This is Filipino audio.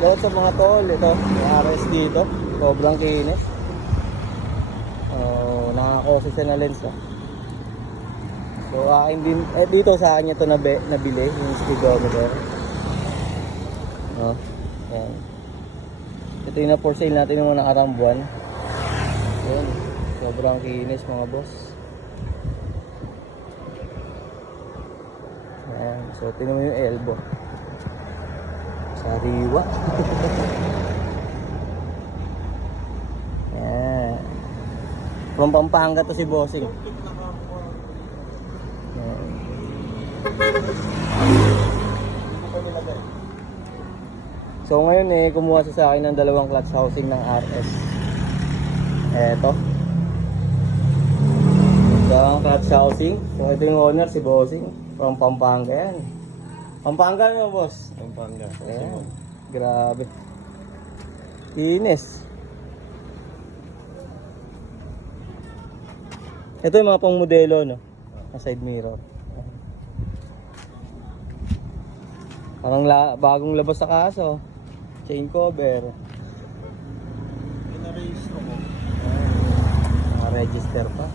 Lahat sa mga tol, ito, may RS dito. Sobrang kinis. Nakakosa siya na lens. So akin din, dito sa akin ito nabili, yung speedometer. Yan. Ito yung na for sale natin yung nakarang buwan. Yan. Sobrang kinis mga boss. Yan. So tingnan mo yung elbow. Sariwa. Yan. From Pampanga to si Bossing. Yan. So ngayon kumuha siya sa akin ng dalawang clutch housing ng RS. Eto. Dalawang clutch housing. So ito yung owner, si Bossing. From Pampanga yan. Pampanga no, boss? Pampanga. Ayan. Grabe. Kinis. Ito yung mga pang modelo, no? Na side mirror. Parang bagong labas sa kaso. Chain cover. Pina-race ako. Naka-register pa.